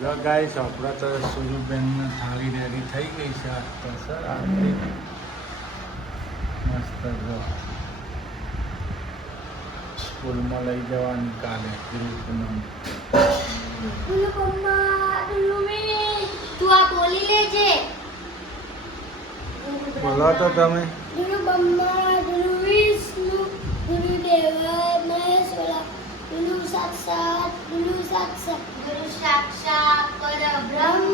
જો ગાઈસ આપણા તો સુરુબેનને થાળી રેડી થઈ ગઈ છે આજ તો સર આરતી મસ્ત જો સ્કૂલમાં લઈ જવાની કાલે ગુરુપૂનમ તું આ બોલી લેજે. બોલો તો તમે. ગુરુ બ્રહ્મા ગુરુ વિષ્ણુ ગુરુ દેવા મહેશ્વરા ગુરુ સાક્ષાત પરબ્રહ્મ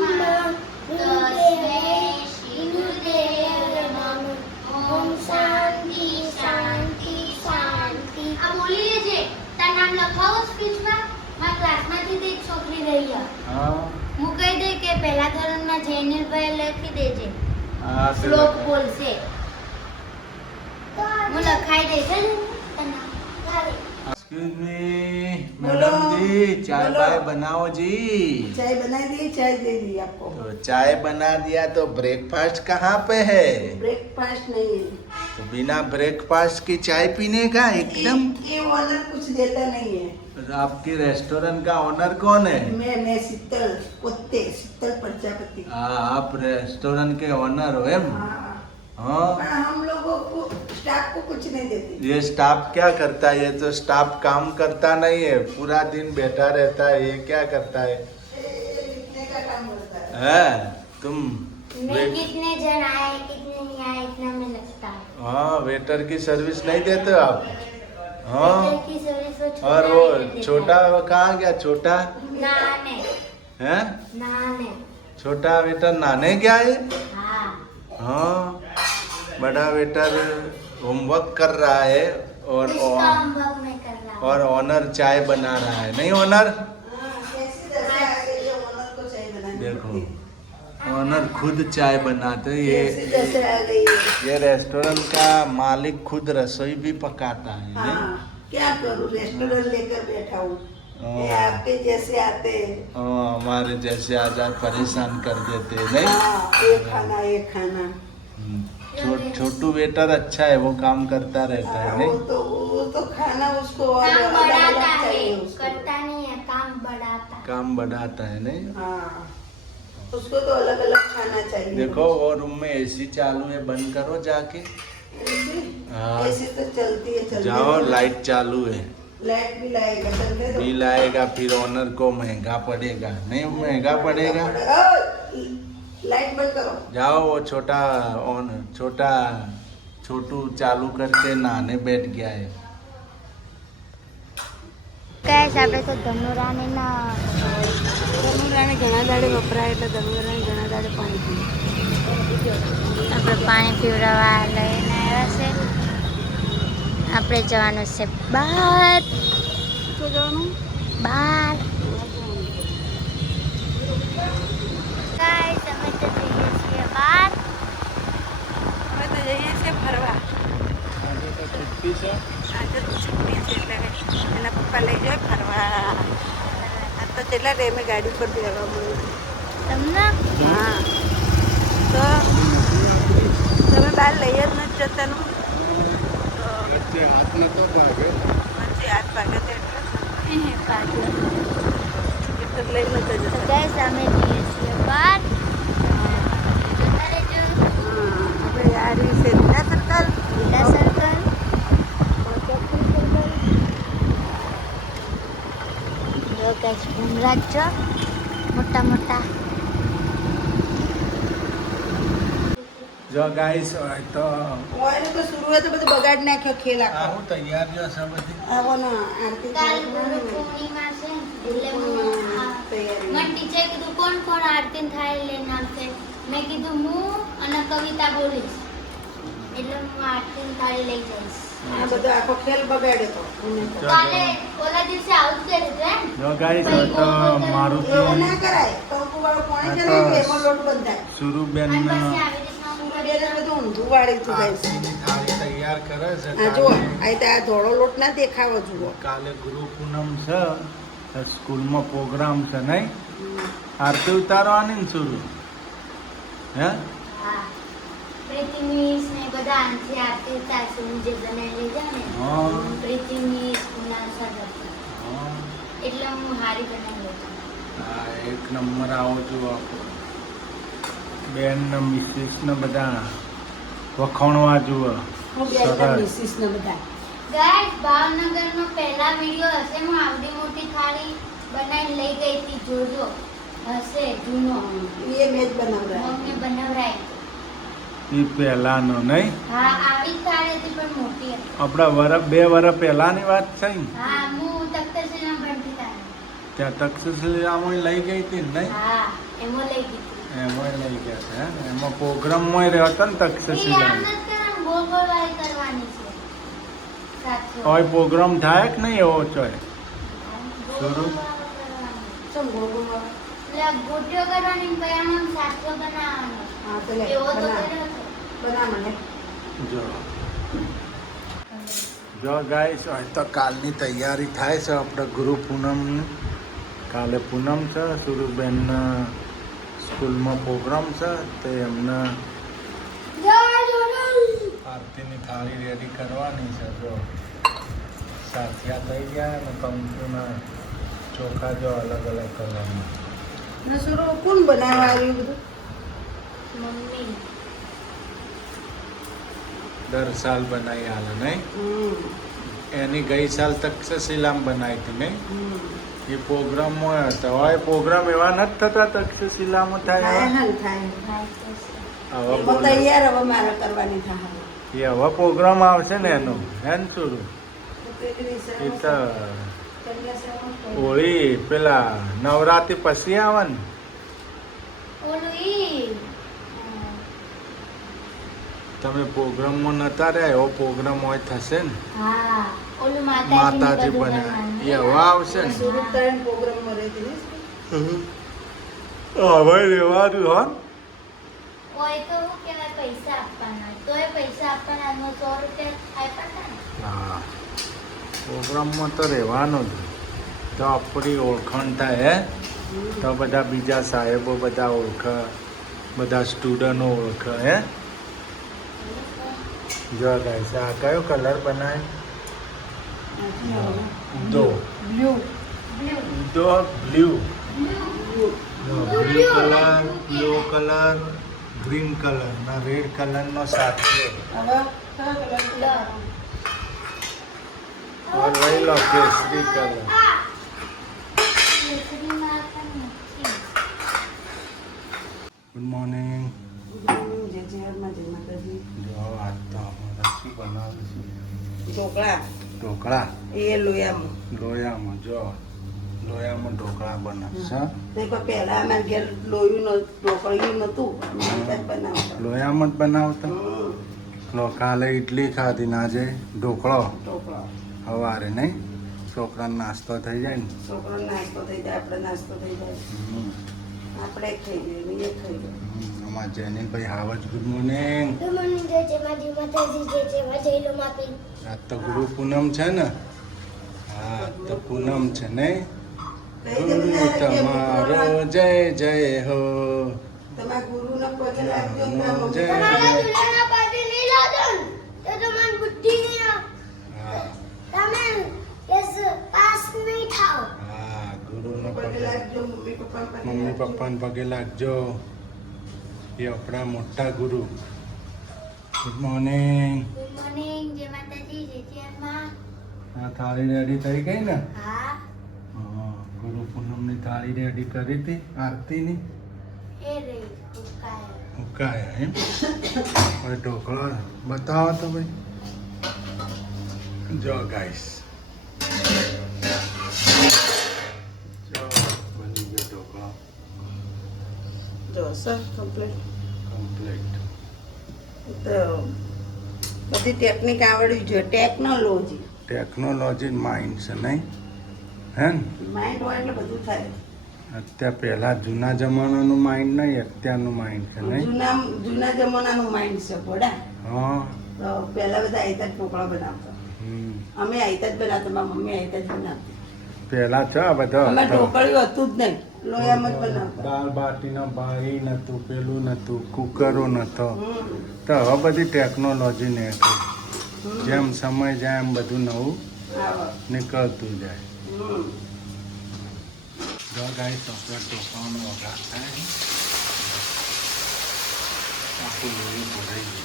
તસ્મૈ શ્રી ગુરુદેવ નમઃ. ઓમ શાંતિ શાંતિ શાંતિ. આ બોલી લેજે. તારું નામ લખાવો સ્પીચમાં. મારા ક્લાસમાંથી તે એક છોકરી રહી. હા હું કહી દે કે પહેલા ધોરણમાં જૈનિલભાઈ લખી દેજે. હા શ્લોક બોલશે. હું લખાઈ દઈશ ને તને. एक्सक्यूज मी मैडम जी चाय बाय बनाओ जी. चाय बना दी, चाय दे दी आपको. तो चाय बना दिया तो ब्रेकफास्ट कहाँ पे है? ब्रेकफास्ट नहीं तो बिना ब्रेकफास्ट की चाय पीने का एकदम. ये ओनर कुछ देता नहीं है. तो आपके रेस्टोरेंट का ओनर कौन है? मैं शीतल प्रजापति. हाँ आप रेस्टोरेंट के ओनर हो एम. हाँ, हाँ पर हम लोगों को स्टाफ को कुछ नहीं देते. ये स्टाफ क्या करता है? ये तो स्टाफ काम करता नहीं है, पूरा दिन बैठा रहता है. ये क्या करता है? ये लिखने का काम करता है. हैं तुम मैं कितने जन आए कितने नहीं आए इतना में लगता है. हाँ वेटर की सर्विस नहीं देते हो आप. हाँ वेटर की सर्विस वो छोटा और वो वेटर देता छोटा है. कहाँ गया? छोटा नाने है? नाने. छोटा वेटर नहाने गया है. हाँ हाँ बड़ा वेटर होमवर्क कर रहा है और इसका होमवर्क मैं कर रहा हूँ. और ऑनर चाय बना रहा है. नहीं ऑनर? हाँ, कैसी दशा आ गई है, ओनर को चाय बनानी देखो पड़ती है. ऑनर खुद चाय बनाते हैं. कैसी दशा आ गई है. ये रेस्टोरेंट का मालिक खुद रसोई भी पकाता है नहीं? हाँ, क्या करूँ, रेस्टोरेंट लेकर बैठा हूँ. ये हाँ। आपके जैसे आते हैं. हाँ, हमारे जैसे आजाद परेशान कर देते हैं नहीं. हाँ, एक खाना. छोटू वेटर अच्छा है, वो काम करता रहता है हाँ, नहीं. वो तो खाना उसको और काम अलग बढ़ाता अलग है चाहिए उसको. करता नहीं है काम बढ़ाता. काम बढ़ाता है नहीं. हाँ, उसको तो अलग अलग खाना चाहिए. देखो वो रूम में एसी चालू है, बंद करो जाके. हाँ। ऐसी तो चलती है. जाओ लाइट चालू है. लाइट भी लाएगा, चलते दो. बिल आएगा फिर ऑनर को महंगा पड़ेगा. नहीं महंगा पड़ेगा. लाइट बंद करो. जाओ वो छोटू चालू करके नहाने बैठ गया है. કઈ આપણે તો ધનુરાને ના ધનુરાને ઘણા દાડે વપરાય એટલે ધનુરાને ઘણા દાડે પાણી પીએ. આપણે પાણી પીવડાવવા લઈને આવ્યા છે. આપણે જવાનું છે બહાર. તો જવાનું બહાર ગાઈસ અમે તો જઈએ છીએ બહાર. અમે તો જઈએ છીએ ફરવા. छुट्टी से આજે તો છુટ્ટી છે એટલે એના પપ્પા લઈ જાય ફરવા. આ તો કેટલા ટાઈમે ગાડી પર બેસવા મળ્યું. તમને હા, તો તમે બહાર લઈ જ નથી જતાનું. बच्चे हाथ में तो भागे. વચ્ચે હાથ ભાગે છે એટલે પાછળ. એટલે લઈ નતા તો જતા. ગાઈસ અમે જઈએ છીએ બહાર. જોતા રહેજો. આપણે આ રીતે જિલ્લા સરકાર જિલ્લા સર્કલ જો ગાઈસ ભૂમરાજ જો મોટા મોટા. जो गाइस तो ઓયલ તો શરૂઆત બધું બગાડ નાખ્યો ખેલ આખો. હું તૈયાર જો છે બધી. આવો ના આરતી કાલ ગુરુ પૂર્ણિમા છે એટલે હું તૈયારી. મને ટીચરે કીધું કોણ કોણ આરતી થાય લઈને આવશે. મેં કીધું હું અને કવિતા બોલીશ એટલે હું આરતી થાળી લઈ જઈશ. આ બધો આખો ખેલ બગાડ્યો તો. કાલે ઓલા દિવસે આવું જ કર્યું હતું એમ. જો ગાઈસ તો એવું મારુતિ ના કરાય. કંકુ વાળું પાણી છે ને એટલે એમાં લોટ બંધાય. સુરુબેન અને પછી આવી રીતના હું બેને બધું ઊંધું વાળી તું ગાઈસ. આરતીની થાળી તૈયાર કરે છે. આ જુઓ, આ રીતે આ ધોળો લોટ ના દેખાવો જુઓ. કાલે ગુરુ પૂનમ છે તો સ્કૂલમાં પ્રોગ્રામ છે નહીં. આરતી ઉતારવાની ને સુરુ હે. હા પ્રીતિ મિસ ને બધા આનથી આરતી ઉતારશું. હું જે બનાવી લઈ જાઉં ને હા. પ્રીતિ મિસ કુનાલ સર હા. એટલે હું હારી બનાવી લઉં છું. હા એક નંબર આવો જુઓ બેન ને મિસિસ ને બધા વખોણવા જુઓ હું બેન સરસ. મિસિસ ને બધા ગાઈસ ભાવનગરનો પહેલા વિડિયો હશે હું આવડી મોટી થાળી બનાવીને લઈ ગઈ હતી જોજો હશે જૂનો એ મેં જ બનાવડાવ્યા. મમ્મી બનાવરાઈ એ પહેલાનો નહીં હા આવી જ થાળી હતી પણ મોટી હતી આપણા 2 વર્ષ પહેલાની વાત છે ને હા હું તખ્તરસિંહના ભણતી તારે ત્યાં તક્ષશિલામાં લઈ ગઈ હતી ને નહીં હા એમાં લઈ ગઈ હતી એમાં લઈ ગયા છે હે? એમાં પ્રોગ્રામમાં રહ્યો હતો ને એ આમ તક્ષશિલામાં જ કરવાનું, ગોળ ગોળ વાળી કરવાની છે સાચું હવે પ્રોગ્રામ થાય કે નહીં એવો ચોય ગોળ ગોળ શરૂ? વાળો કરવાનો. ચમ ગોળ ગોળ એટલે ગોટીઓ કરવાની ને પછી આનો સાચો બનાવવાનો હા તો લે એવો તો બના કર્યો હતો. બના મને જો જો ગાઈસ હવે તો કાલની તૈયારી થાય છે આપણે ગુરુ પૂનમની કાલે પૂનમ છે સુરુબેનના સ્કૂલમાં પ્રોગ્રામ છે તે એમને આરતીની થાળી રેડી કરવાની છે જો સાથિયા થઈ ગયા અને કંકુના ચોખા જો અલગ અલગ કરવાના ને સુરો કોણ બનાવવા આવ્યું બધું મમ્મી દર સાલ બનાવી હાલે નહીં એની ગઈ સાલ તક્ષશિલામાં બનાવી હતી નહીં એ પ્રોગ્રામમાં હતો હવે પ્રોગ્રામ એવા નથી થતા તક્ષશિલામાં થાય થાય એવા? હન થાય હવે એમાં બોલો. તૈયાર હવે મારે કરવાની થાય એ હવે પ્રોગ્રામ આવશે ને એનો હેન શું એ તો હોળી પેલા નવરાત્રી પછી આવે ને ઓલું ઈ તમે પ્રોગ્રામમાં નતા રહ્યા એવો પ્રોગ્રામ હોય થશે ને હા ઓલું માતાજી માતાજી બને બનાવવાનું. એ હવે આવશે ને સુરત ત્રણ પ્રોગ્રામમાં રહી હતી ને હવે રેવાનું હો હોય તો શું કહેવાય પૈસા આપવાના તોય પૈસા આપવાના આમાં 100 રૂપિયા આપ્યા હતા ને હા પ્રોગ્રામમાં તો રહેવાનું જ તો આપણી ઓળખાણ થાય હે તો બધા બીજા સાહેબો બધા ઓળખે બધા સ્ટુડન્ટો ઓળખે હે જો ગાઈસ આ કયો કલર બનાવે ઉદો બ્લુ ઉદો blue blue colour blue colour green colour ના રેડ કલરનો સાથીઓ હવે કયો કલર ઓર વહી લો કેસરી કલર કેસરીમાં પણ નથી. ગુડ મોર્નિંગ જય જય માતાજી જો આજ તો અમારે શું બનાવ્યું છે ઢોકળા ઢોકળા એ લોયામાં લોયામાં જો લોયામાં ઢોકળા બનાવશે તે કોઈ પહેલા અમારે ઘેર લોયું ઢોકળિયું નહોતું અમે બધા જ બનાવતા લોયામાં જ બનાવતા લો કાલે ઇડલી ખાધી ને આજે ઢોકળો ઢોકળો સવારે નહીં છોકરાને નાસ્તો થઈ જાય ને છોકરો નાસ્તો થઈ જાય આપણે નાસ્તો થઈ જાય હમ. આપણે ખાઈ જઈએ એ ખાઈ જાય અમારા જૈનિકભાઈ હાવજ ગુડ મોર્નિંગ આજ તો ગુરુ પૂનમ છે ને હા આજ તો પૂનમ છે નહીં ગુરુ તમારો જય જય હો તમારા ગુરુના પગે લાગજો ને જય મમ્મી જય. તમારા દુલ્હનના પાસે નહીં લાવજો ને, તો તમારી બુદ્ધિ નહીં આવે. હા તમે કેસ પાસ નહીં થાઓ. હા ગુરુનો પગે પગે લાગજો મમ્મી પપ્પા પગે મમ્મી લાગજો. પપ્પાને પગે લાગજો એ આપણા મોટા ગુરુ ગુડ મોર્નિંગ ગુડ મોર્નિંગ, જય માતાજી, જય જય માં. આ થાળી રેડી થઈ ગઈ ને હા હા ગુરુ પૂનમની થાળી રેડી કરી હતી આરતીની એ રહી ઉકાય. ઉકાયા એમ હવે ઢોકળા બતાવો તો ભાઈ જો ગાઈસ જો બની ગયો ઢોકળા જો સર કમ્પ્લીટ કમ્પ્લીટ તો બધી ટેકનિક આવડવી જોઈએ ટેકનોલોજી ટેકનોલોજી માઇન્ડ છે નહીં હે ને માઇન્ડ હોય એટલે બધું થાય અત્યારે પહેલાં જૂના જમાનાનું માઇન્ડ નહીં અત્યારનું માઇન્ડ છે નહીં જૂના જમાનાનું માઇન્ડ છે ઘોડા હા તો પહેલા બધા આઈતા જ ઢોકળા બનાવતા હમ. અમે આઈતા જ બનાવતા મારી મમ્મી આઈતા જ બનાવતી પહેલાં છે આ બધો અમે હતો. ઢોકળિયું હતું જ નહીં લોયામાં જ બનાવતા દાળ બાટીના ભાઈ નહોતું પેલું નહોતું કુકરો નહોતો હમ. તો હવે બધી ટેકનોલોજી ને હમ. જેમ સમય જાય એમ બધું નવું આવો. નીકળતું જાય હમ. જો ગાય ચોકલેટ ઢોકળાનો વઘાર થાય ને આખું લોહી ભરાઈ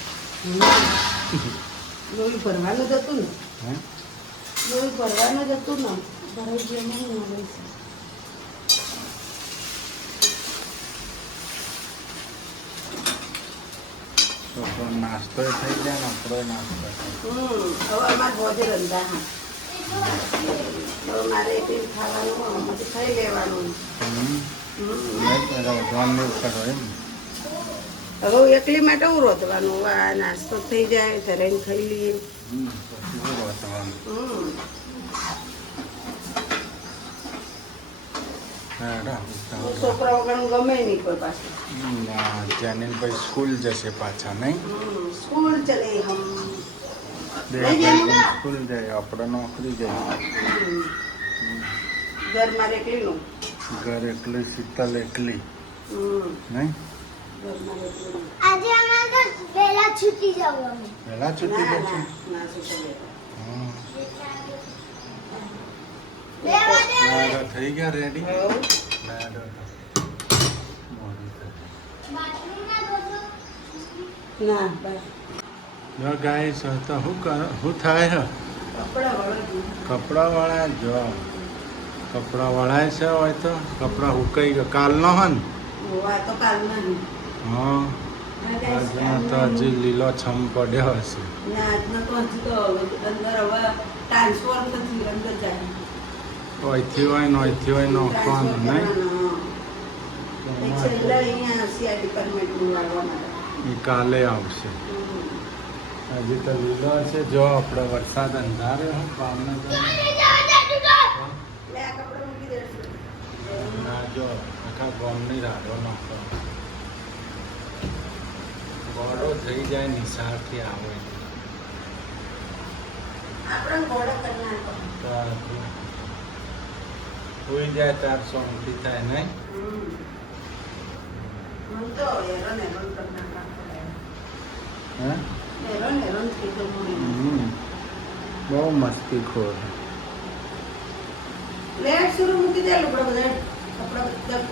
લોહી ભરવાનું જ હતું ને ગયું લોહી ભરવાનું જ હતું ને ભરાઈ ગયું નહીં લોહી છે. તો નાસ્તો થઈ જાય ને આપણો નાસ્તો થાય. હવે અમારે ભોજન રંધા હા હવે મારે એટલી ખાવાનું પછી ખાઈ લેવાનું. વધવાનું કરો એમ હવે હું એકલી માટે હું રોધવાનું આ નાસ્તો થઈ જાય ઘરે ખાઈ લઈએ. પછી વધવાનું છોકરા વગર ગમે નહીં કોઈ પાછું. જેની ભાઈ સ્કૂલ જશે પાછા નહીં સ્કૂલ ચલે હમ બે ભાઈ સ્કૂલ જાય આપણે નોકરી જાય ઘર મારે એકલીનું ઘર એકલી શીતલ એકલી નહીં ઘર મારે એકલીનું. આજે અમારે તો વહેલા છૂટી જવું અમે. પહેલા છૂટી ના, જશે ના, છૂટે. બે વાગે અમે. લાડો થઈ ગયા રેડી હવે લાડો મોડું થયું. બાથરૂમના દોસ્તો ના બસ જો ગાય તો શું થાય હે કપડાં વળો કપડાવાળા જો કપડાવાળા છે હોય તો કપડા હુકાઈ ગયા કાલનો હે ને આ તો કાલ નહીં હા આજનો તો હજી લીલો છમ પડ્યો હશે ના આજનો તો હજી તો અંદર હવે ટ્રાન્સફર નથી અંદર જાય અહીંથી હોય ને અહીંથી હોય નોખવાનું નહીં છેલ્લે અહીંયા સીઆર ડિપાર્ટમેન્ટનું લાવવા માટે એ કાલે આવશે હજી તો લીલો છે જો આપણે વરસાદ અંધાર્યો હોય ભાવનગર લે આ કપડાં મૂકી દેશું ના જો આખા ગોમની રાડો નાખો ગોળો થઈ જાય નિશાળથી આવે આપણે ઘોડો કરી નાખો હોઈ જાય તાર શાંતિ થાય નહીં મને તો હેરાન હેરાન કરી નાખવા હે હેરાન થઈ ગયું બહુ મસ્તી ખોર લેટ શરૂ મૂકી દે બધા કપડા બધા